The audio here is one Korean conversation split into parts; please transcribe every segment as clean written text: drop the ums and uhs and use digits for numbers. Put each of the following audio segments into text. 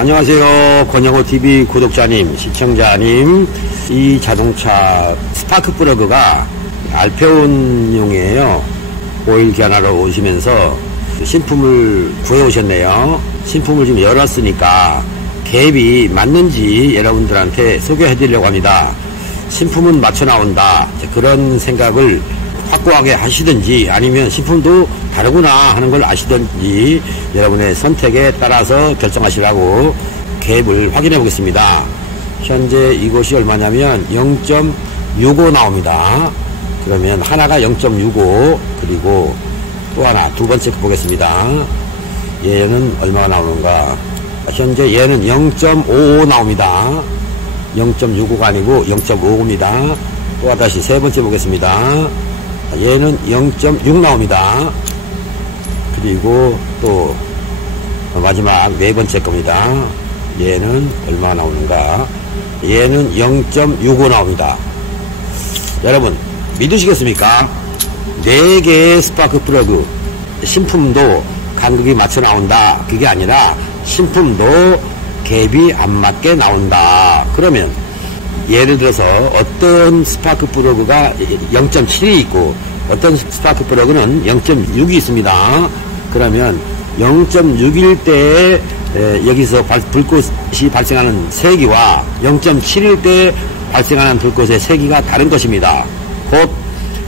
안녕하세요. 권영호TV 구독자님, 시청자님. 이 자동차 스파크 플러그가 알페온용이에요. 오일 교환하러 오시면서 신품을 구해오셨네요. 신품을 지금 열었으니까 갭이 맞는지 여러분들한테 소개해드리려고 합니다. 신품은 맞춰 나온다, 그런 생각을 확고하게 하시든지, 아니면 신품도 다르구나 하는 걸 아시든지 여러분의 선택에 따라서 결정하시라고 갭을 확인해 보겠습니다. 현재 이것이 얼마냐면 0.65 나옵니다. 그러면 하나가 0.65, 그리고 또 하나 두 번째 보겠습니다. 얘는 얼마가 나오는가. 현재 얘는 0.55 나옵니다. 0.65가 아니고 0.55입니다. 또 다시 세 번째 보겠습니다. 얘는 0.6 나옵니다. 그리고 또 마지막 네 번째 겁니다. 얘는 얼마 나오는가. 얘는 0.65 나옵니다. 여러분 믿으시겠습니까? 4개의 스파크 플러그 신품도 간극이 맞춰 나온다, 그게 아니라 신품도 갭이 안 맞게 나온다. 그러면 예를 들어서 어떤 스파크 플러그가 0.7이 있고 어떤 스파크 플러그는 0.6이 있습니다. 그러면 0.6일 때 여기서 불꽃이 발생하는 세기와 0.7일 때 발생하는 불꽃의 세기가 다른 것입니다. 곧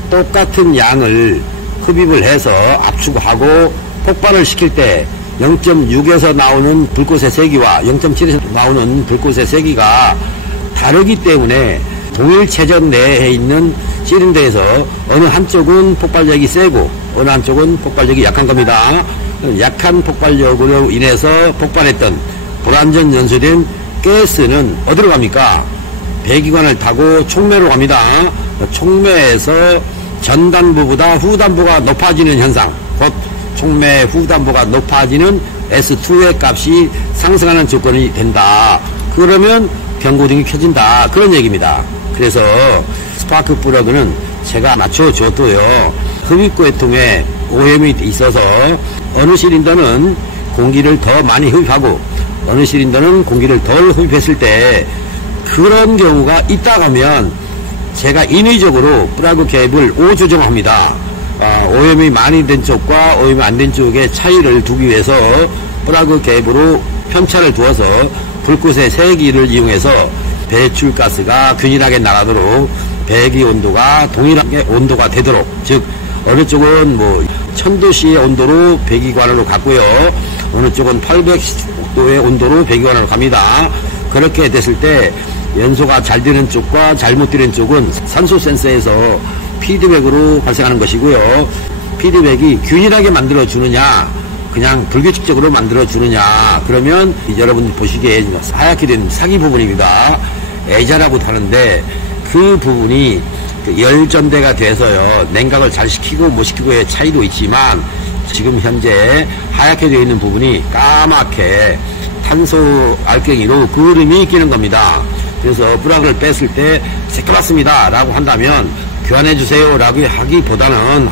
똑같은 양을 흡입을 해서 압축하고 폭발을 시킬 때 0.6에서 나오는 불꽃의 세기와 0.7에서 나오는 불꽃의 세기가 다르기 때문에 동일 체전 내에 있는 실린더에서 어느 한쪽은 폭발력이 세고 어느 한쪽은 폭발력이 약한 겁니다. 약한 폭발력으로 인해서 폭발했던 불완전 연소된 가스는 어디로 갑니까? 배기관을 타고 촉매로 갑니다. 촉매에서 전단부보다 후단부가 높아지는 현상, 곧 촉매 후단부가 높아지는 S2의 값이 상승하는 조건이 된다. 그러면 경고등이 켜진다, 그런 얘기입니다. 그래서 스파크 플러그는 제가 맞춰줘도요, 흡입구해통에 오염이 있어서 어느 실린더는 공기를 더 많이 흡입하고 어느 실린더는 공기를 덜 흡입했을 때 그런 경우가 있다 하면 제가 인위적으로 플러그 갭을 5 조정합니다. 오염이 많이 된 쪽과 오염이 안 된 쪽의 차이를 두기 위해서 플러그 갭으로 편차를 두어서 불꽃의 세기를 이용해서 배출가스가 균일하게 나가도록 배기 온도가 동일하게 온도가 되도록, 즉 어느 쪽은 뭐 1000도씨의 온도로 배기관으로 갔고요, 어느 쪽은 800도의 온도로 배기관으로 갑니다. 그렇게 됐을 때 연소가 잘 되는 쪽과 잘못 되는 쪽은 산소 센서에서 피드백으로 발생하는 것이고요. 피드백이 균일하게 만들어 주느냐, 그냥 불규칙적으로 만들어 주느냐, 그러면 여러분들 보시기에 하얗게 된 사기 부분입니다. 애자라고 하는데 그 부분이 열전대가 돼서요, 냉각을 잘 시키고 못 시키고의 차이도 있지만 지금 현재 하얗게 되어 있는 부분이 까맣게 탄소 알갱이로 구름이 끼는 겁니다. 그래서 플러그를 뺐을 때 새까맣습니다 라고 한다면 교환해 주세요 라고 하기보다는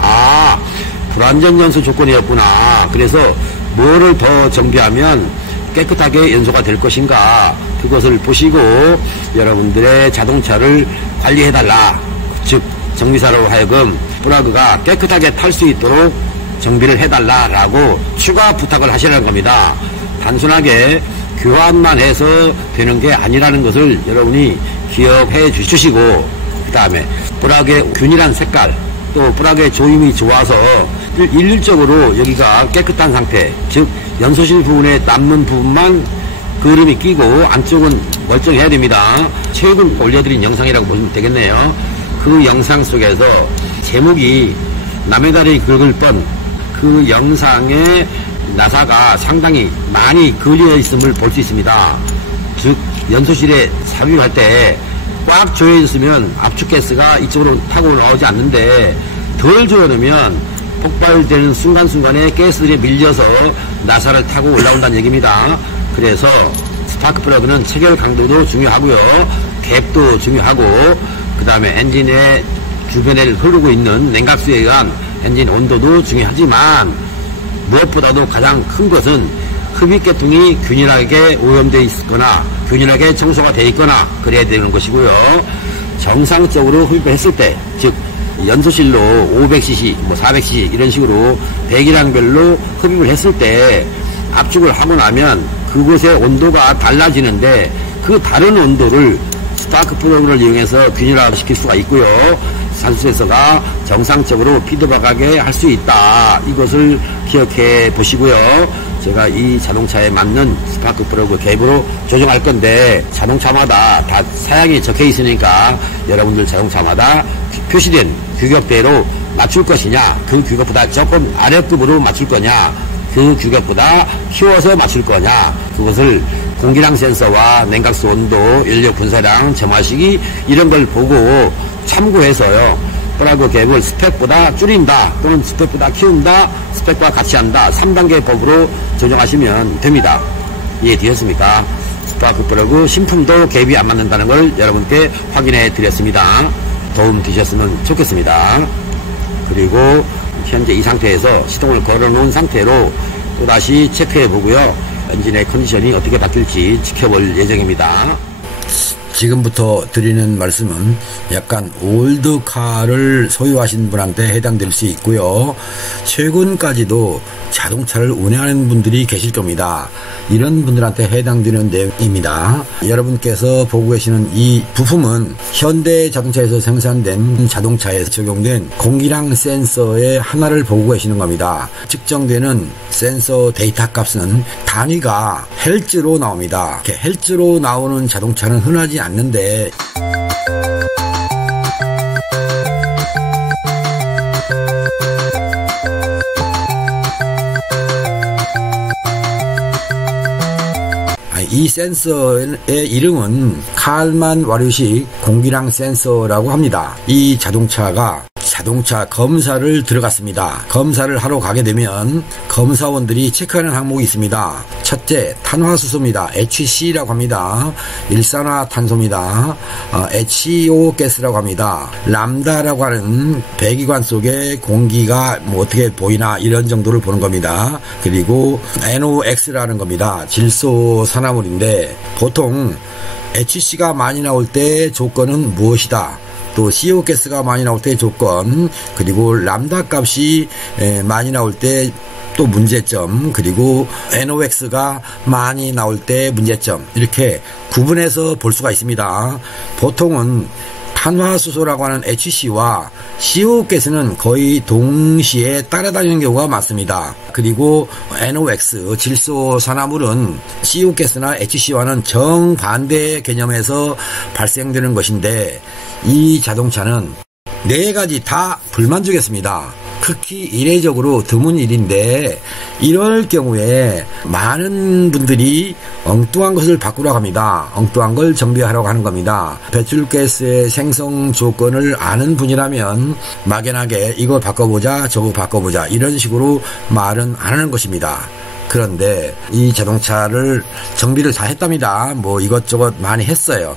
불완전 연소 조건이었구나, 그래서 뭐를 더 정비하면 깨끗하게 연소가 될 것인가, 그것을 보시고 여러분들의 자동차를 관리해달라, 즉 정비사로 하여금 플러그가 깨끗하게 탈 수 있도록 정비를 해달라 라고 추가 부탁을 하시라는 겁니다. 단순하게 교환만 해서 되는 게 아니라는 것을 여러분이 기억해 주시고, 그 다음에 플러그의 균일한 색깔, 또 플러그의 조임이 좋아서 일률적으로 여기가 깨끗한 상태, 즉 연소실 부분에 남는 부분만 그림이 끼고 안쪽은 멀쩡해야 됩니다. 최근 올려드린 영상이라고 보시면 되겠네요. 그 영상 속에서 제목이 남의 다리 긁을 뻔, 그 영상에 나사가 상당히 많이 그려 있음을 볼 수 있습니다. 즉 연소실에 삽입할 때 꽉 조여있으면 압축가스가 이쪽으로 타고 나오지 않는데 덜 조여놓으면 폭발되는 순간순간에 가스들이 밀려서 나사를 타고 올라온다는 얘기입니다. 그래서 스파크 플러그는 체결 강도도 중요하고요, 갭도 중요하고, 그 다음에 엔진의 주변에 흐르고 있는 냉각수에 의한 엔진 온도도 중요하지만 무엇보다도 가장 큰 것은 흡입계통이 균일하게 오염되어 있거나 균일하게 청소가 되어 있거나 그래야 되는 것이고요. 정상적으로 흡입을 했을 때, 즉 연소실로 500cc, 400cc 이런 식으로 배기량별로 흡입을 했을 때 압축을 하고 나면 그곳의 온도가 달라지는데 그 다른 온도를 스파크 플러그를 이용해서 균일화시킬 수가 있고요. 산수센서가 정상적으로 피드백하게 할 수 있다. 이것을 기억해 보시고요. 제가 이 자동차에 맞는 스파크 플러그 갭으로 조정할 건데 자동차마다 다 사양이 적혀 있으니까 여러분들 자동차마다 표시된 규격대로 맞출 것이냐, 그 규격보다 조금 아래급으로 맞출 거냐, 그 규격보다 키워서 맞출 거냐, 그것을 공기량 센서와 냉각수 온도, 연료 분사량, 점화시기 이런 걸 보고 참고해서요. 플러그 갭을 스펙보다 줄인다 또는 스펙보다 키운다, 스펙과 같이 한다, 3단계 법으로 조정하시면 됩니다. 이해되셨습니까? 스파크 플러그 신품도 갭이 안 맞는다는 걸 여러분께 확인해 드렸습니다. 도움 되셨으면 좋겠습니다. 그리고 현재 이 상태에서 시동을 걸어 놓은 상태로 또다시 체크해 보고요. 엔진의 컨디션이 어떻게 바뀔지 지켜볼 예정입니다. 지금부터 드리는 말씀은 약간 올드카를 소유하신 분한테 해당될 수 있고요. 최근까지도 자동차를 운행하는 분들이 계실 겁니다. 이런 분들한테 해당되는 내용입니다. 여러분께서 보고 계시는 이 부품은 현대 자동차에서 생산된 자동차에 적용된 공기량 센서의 하나를 보고 계시는 겁니다. 측정되는 센서 데이터 값은 단위가 헬즈로 나옵니다. 이렇게 헬즈로 나오는 자동차는 흔하지 않는데 이 센서의 이름은 칼만 와류식 공기량 센서라고 합니다. 이 자동차가 자동차 검사를 들어갔습니다. 검사를 하러 가게 되면 검사원들이 체크하는 항목이 있습니다. 첫째, 탄화수소입니다. HC라고 합니다. 일산화탄소입니다. HEO 가스라고 합니다. 람다라고 하는 배기관 속에 공기가 어떻게 보이나 이런 정도를 보는 겁니다. 그리고 NOx라는 겁니다. 질소산화물인데 보통 HC가 많이 나올 때 조건은 무엇이다? 또 CO 가스가 많이 나올 때 조건, 그리고 람다 값이 많이 나올 때 또 문제점, 그리고 NOx가 많이 나올 때 문제점, 이렇게 구분해서 볼 수가 있습니다. 보통은 탄화수소라고 하는 HC와 CO 가스는 거의 동시에 따라다니는 경우가 많습니다. 그리고 NOx, 질소산화물은 CO 가스나 HC와는 정반대 개념에서 발생되는 것인데 이 자동차는 네 가지 다 불만족했습니다. 극히 이례적으로 드문 일인데 이럴 경우에 많은 분들이 엉뚱한 것을 바꾸라고 합니다. 엉뚱한 걸 정비하라고 하는 겁니다. 배출가스의 생성 조건을 아는 분이라면 막연하게 이거 바꿔보자 저거 바꿔보자 이런 식으로 말은 안 하는 것입니다. 그런데 이 자동차를 정비를 다 했답니다. 이것저것 많이 했어요.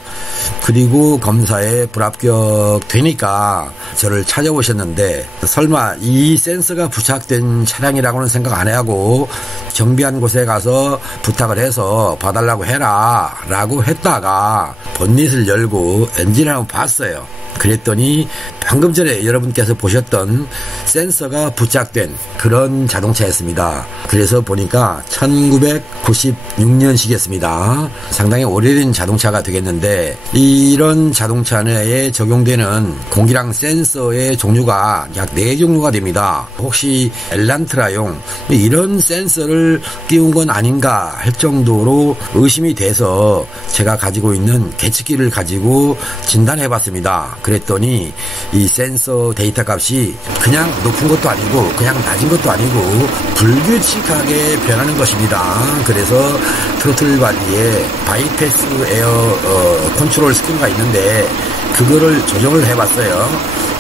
그리고 검사에 불합격 되니까 저를 찾아오셨는데 설마 이 센서가 부착된 차량이라고는 생각 안 하고 정비한 곳에 가서 부탁을 해서 봐달라고 해라 라고 했다가 본닛을 열고 엔진을 한번 봤어요. 그랬더니 방금 전에 여러분께서 보셨던 센서가 부착된 그런 자동차였습니다. 그래서 보니까 1996년식이었습니다. 상당히 오래된 자동차가 되겠는데 이런 자동차 내에 적용되는 공기량 센서의 종류가 약 4종류가 됩니다. 혹시 엘란트라용 이런 센서를 띄운 건 아닌가 할 정도로 의심이 돼서 제가 가지고 있는 계측기를 가지고 진단해봤습니다. 그랬더니 이 센서 데이터 값이 그냥 높은 것도 아니고 그냥 낮은 것도 아니고 불규칙하게 변하는 것입니다. 그래서 트로틀 바디에 바이패스 에어 컨트롤 스크류가 있는데 그거를 조정을 해봤어요.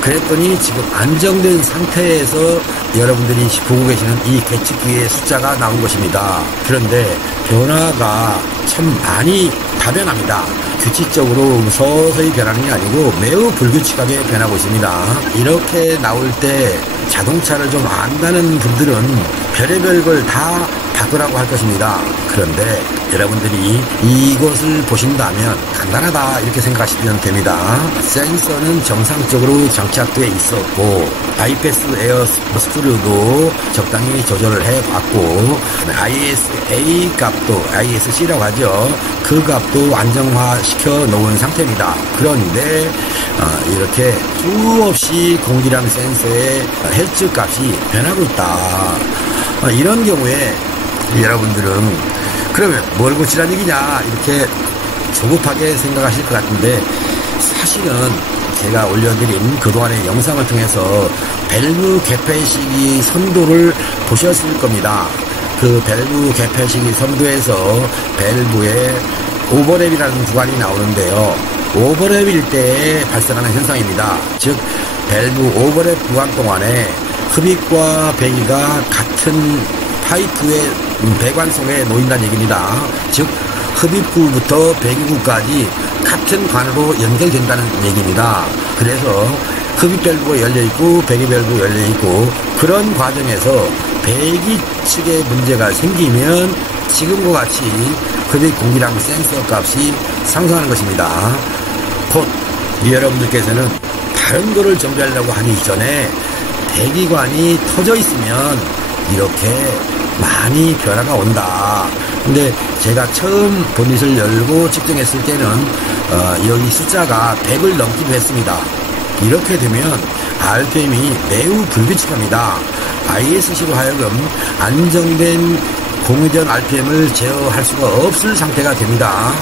그랬더니 지금 안정된 상태에서 여러분들이 보고 계시는 이 계측기의 숫자가 나온 것입니다. 그런데 변화가 참 많이 다변합니다. 규칙적으로 서서히 변하는 게 아니고 매우 불규칙하게 변하고 있습니다. 이렇게 나올 때 자동차를 좀 안다는 분들은 별의별 걸 다 작으라고 할 것입니다. 그런데 여러분들이 이것을 보신다면 간단하다 이렇게 생각하시면 됩니다. 센서는 정상적으로 장착되어 있었고 아이패스 에어 스크류도 적당히 조절을 해봤고 ISA 값도 ISC라고 하죠. 그 값도 안정화시켜 놓은 상태입니다. 그런데 이렇게 수없이 공기량 센서의 헬츠 값이 변하고 있다. 이런 경우에 여러분들은 그러면 뭘 고치라는 얘기냐 이렇게 조급하게 생각하실 것 같은데 사실은 제가 올려드린 그동안의 영상을 통해서 밸브 개폐 시기 선도를 보셨을 겁니다. 그 밸브 개폐 시기 선도에서 밸브에 오버랩이라는 구간이 나오는데요. 오버랩일 때 발생하는 현상입니다. 즉 밸브 오버랩 구간 동안에 흡입과 배기가 같은 파이프의 배관속에 놓인다는 얘기입니다. 즉 흡입구부터 배기구까지 같은 관으로 연결된다는 얘기입니다. 그래서 흡입 밸브가 열려있고 배기 밸브가 열려있고 그런 과정에서 배기 측에 문제가 생기면 지금과 같이 흡입 공기량 센서 값이 상승하는 것입니다. 곧 여러분들께서는 다른 거를 정비하려고 하기 이전에 배기관이 터져 있으면 이렇게 많이 변화가 온다. 근데 제가 처음 보닛을 열고 측정했을 때는 여기 숫자가 100을 넘기도 했습니다. 이렇게 되면 RPM이 매우 불규칙합니다. ISC로 하여금 안정된 공회전 RPM을 제어할 수가 없을 상태가 됩니다.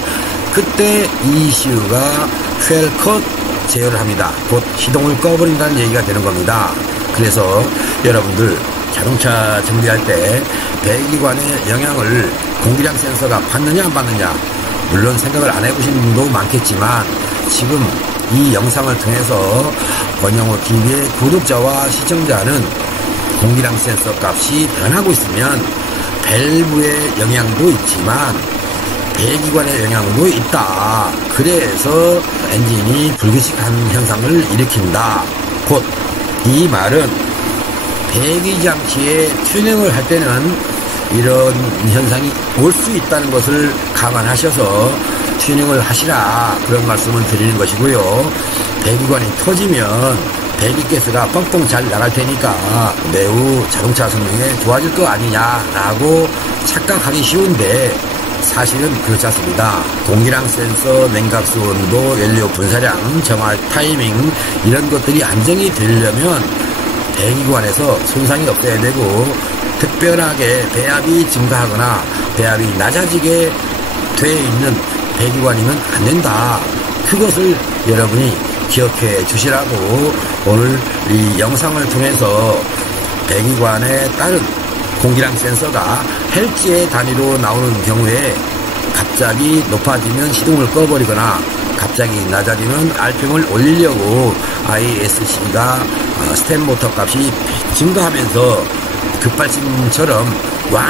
그때 ECU가 쉘컷 제어를 합니다. 곧 시동을 꺼버린다는 얘기가 되는 겁니다. 그래서 여러분들 자동차 정비할 때 배기관의 영향을 공기량 센서가 받느냐 안 받느냐 물론 생각을 안 해보신 분도 많겠지만 지금 이 영상을 통해서 권영호 TV의 구독자와 시청자는 공기량 센서 값이 변하고 있으면 밸브의 영향도 있지만 배기관의 영향도 있다. 그래서 엔진이 불규칙한 현상을 일으킨다. 곧 이 말은 배기장치의 튜닝을 할 때는 이런 현상이 올 수 있다는 것을 감안하셔서 튜닝을 하시라 그런 말씀을 드리는 것이고요. 배기관이 터지면 배기가스가 뻥뻥 잘 나갈 테니까 매우 자동차 성능에 좋아질 거 아니냐라고 착각하기 쉬운데 사실은 그렇지 않습니다. 공기량 센서, 냉각수 온도, 연료 분사량, 정화 타이밍 이런 것들이 안정이 되려면 배기관에서 손상이 없어야 되고 특별하게 배압이 증가하거나 배압이 낮아지게 되어 있는 배기관이면 안 된다. 그것을 여러분이 기억해 주시라고 오늘 이 영상을 통해서 배기관에 따른 공기량 센서가 헬츠의 단위로 나오는 경우에 갑자기 높아지면 시동을 꺼버리거나 갑자기 낮아지면 RPM을 올리려고 ISC가 스텝 모터 값이 증가하면서 급발진처럼 왕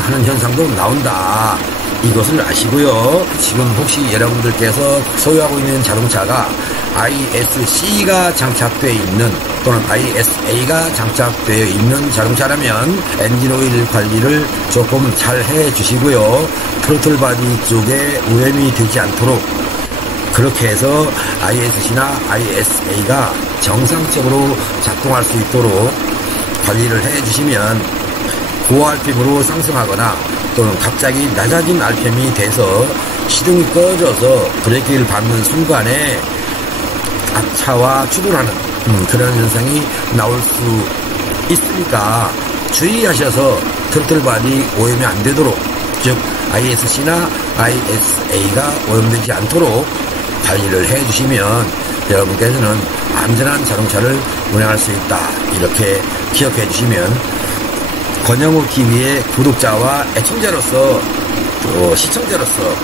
하는 현상도 나온다. 이것을 아시고요. 지금 혹시 여러분들께서 소유하고 있는 자동차가 ISC가 장착되어 있는 또는 ISA가 장착되어 있는 자동차라면 엔진 오일 관리를 조금 잘 해주시고요. 트로틀 바디 쪽에 오염이 되지 않도록 그렇게 해서 ISC나 ISA가 정상적으로 작동할 수 있도록 관리를 해주시면 고RPM으로 상승하거나 또는 갑자기 낮아진 RPM이 돼서 시동이 꺼져서 브레이크를 밟는 순간에 앞차와 추돌하는 그런 현상이 나올 수 있으니까 주의하셔서 트로틀 바디 오염이 안 되도록 즉 ISC나 ISA가 오염되지 않도록 관리를 해주시면 여러분께서는 안전한 자동차를 운행할 수 있다. 이렇게 기억해 주시면 권영호 TV의 구독자와 애청자로서 또 시청자로서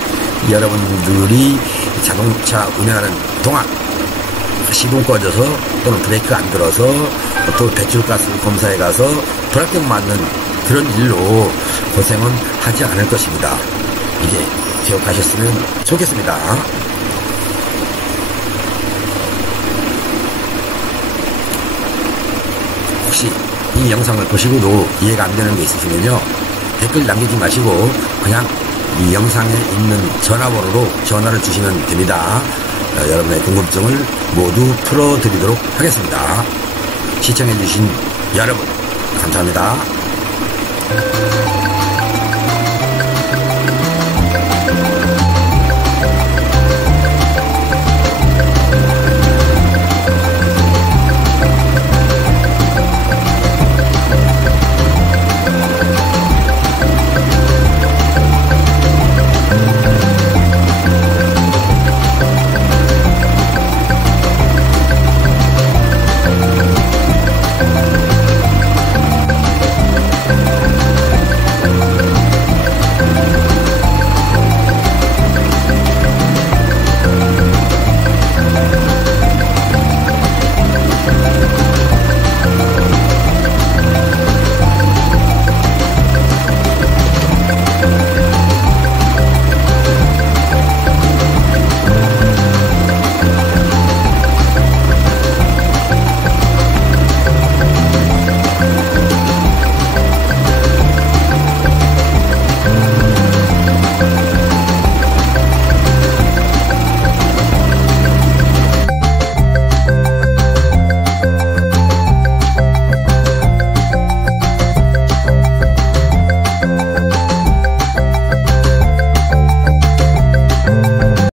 여러분들이 자동차 운행하는 동안 시동 꺼져서 또는 브레이크 안 들어서 또 배출가스 검사에 가서 불합격 맞는 그런 일로 고생은 하지 않을 것입니다. 이제 기억하셨으면 좋겠습니다. 혹시 이 영상을 보시고도 이해가 안 되는 게 있으시면요, 댓글 남기지 마시고 그냥 이 영상에 있는 전화번호로 전화를 주시면 됩니다. 여러분의 궁금증을 모두 풀어드리도록 하겠습니다. 시청해주신 여러분 감사합니다.